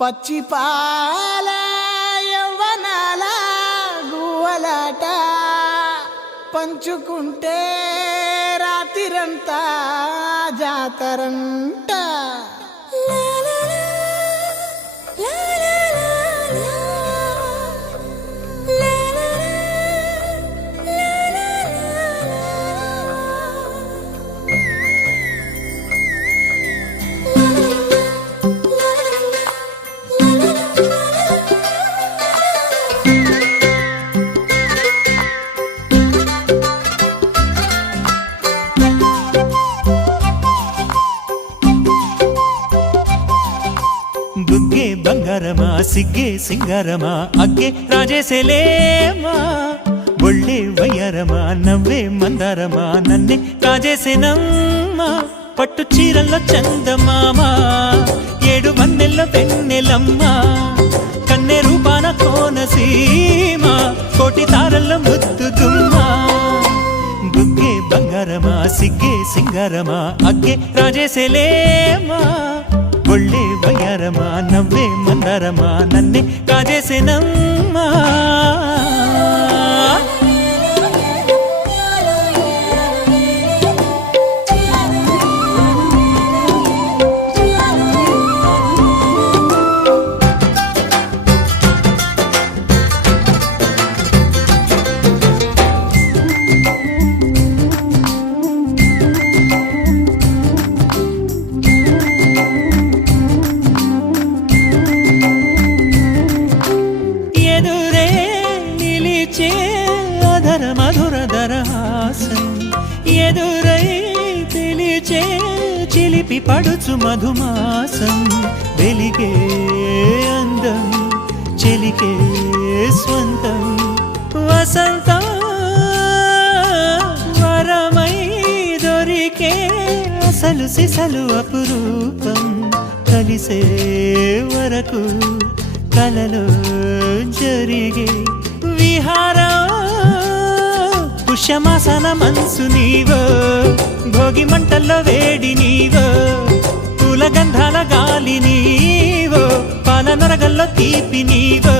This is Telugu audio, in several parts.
పచ్చి పాల యవ్వనాల గువ్వలాట పంచుకుంటే రాత్రిరంతా జాతరంట. బుగ్గే బంగారమా సిగ్గే సింగారమా అగ్గే రాజేసేలేమా, ఒళ్ళే వయ్యారమా నవ్వే మందారమా నన్నే కాజేసేనమ్మా. పట్టు చీరల్లో చందమామా ఏడు వన్నెల్లో వెన్నెలమ్మా, కన్నె రూపాన కోనసీమా కోటి తారల్లో ముద్దుగుమ్మా. బుగ్గే బంగారమా సిగ్గే సింగారమా అగ్గే రాజేసేలేమా, ఒళ్ళే వయ్యారమా నవ్వే మందారమా నన్నే కాజేసేనమ్మా. ఎదురై పిలిచే చిలిపి పడుచు మధుమాసం, వెలిగే అందం చెలికే స్వంతం, వసంతం వరమై దొరికే అసలు సిసలు అపురూపం, కలిసే వరకు కలలో జరిగే విహారం. పుష్యమాసన మనసు నీవో, భోగి మంటల్లో వేడి నీవో, పూల గంధాల గాలి నీవో, పాల నొరగల్లో తీపి నీవో.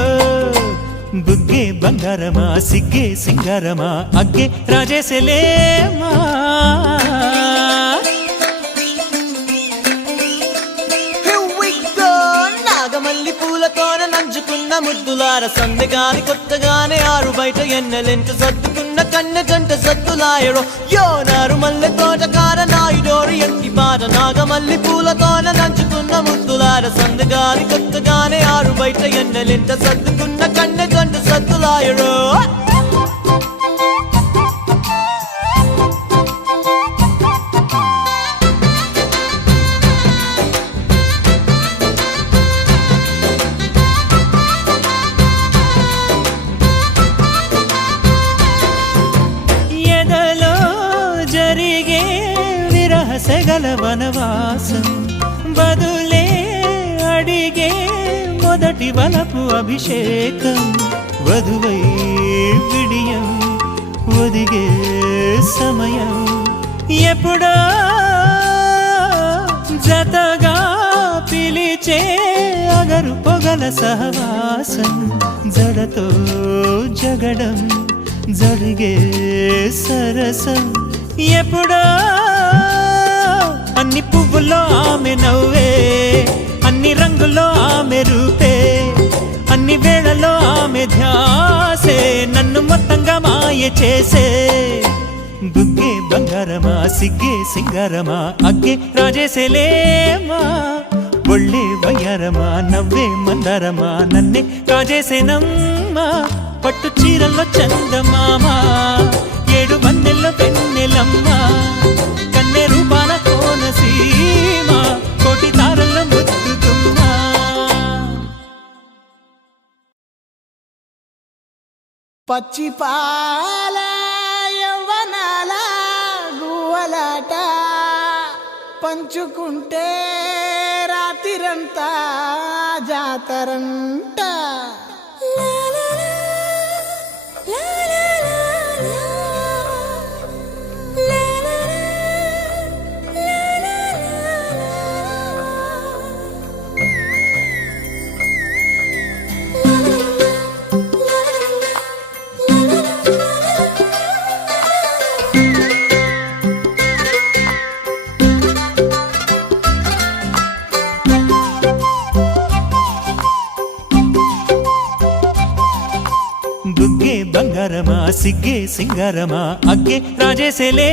బుగ్గే బంగారమా సిగ్గే సింగారమా అగ్గే రాజేసేలేమా. నాగమల్లి పూలతోన నంచుకున్న ముద్దులార సందెగాని కొత్తగానే ఆరు బయట ఎన్నెలెంట సర్దుకున్న కన్నె జంట సద్దులాయడో యోనారు మల్లె తోటకార నాయుడోరు ఎంటి బాట. నాగమల్లి పూలతోన నంచుకున్న ముద్దులార సందెగాని కొత్తగానే ఆరు బయట ఎన్నెలెంట సర్దుకున్న కన్నె జంట సద్దులాయడో. సెగల వనవాసం బదులే అడిగే మొదటి వలపు అభిషేకం, వధువై విడియం ఒదిగే సమయం ఎప్పుడో జతగా పిలిచే అగరు పొగల సహవాసం, జడతో జగడం జరిగే సరసం ఎప్పుడో. అన్ని పువ్వుల్లో ఆమె నవ్వే, అన్ని రంగుల్లో ఆమె రూపే, అన్ని వేళల్లో ఆమె ధ్యాసే నన్ను మొత్తంగా మాయ చేసే. బుగ్గే బంగారమా సిగ్గే సింగారమా అగ్గే రాజేసేలేమా, ఒళ్ళే వయ్యారమా నవ్వే మందారమా నన్నే కాజేసేనమ్మా. పట్టు చీరల్లో చందమామా ఏడు వన్నెల్లో వెన్నెలమ్మా, కన్నె రూపాన కోనసీమా కోటి తారల్లో ముద్దుగుమ్మా. పచ్చి పాల యవ్వనాల గువ్వలాట పంచుకుంటే రాత్రిరంతా జాతరంట. బుగ్గే బంగారమా సిగ్గే సింగారమా అగ్గే రాజేసేలే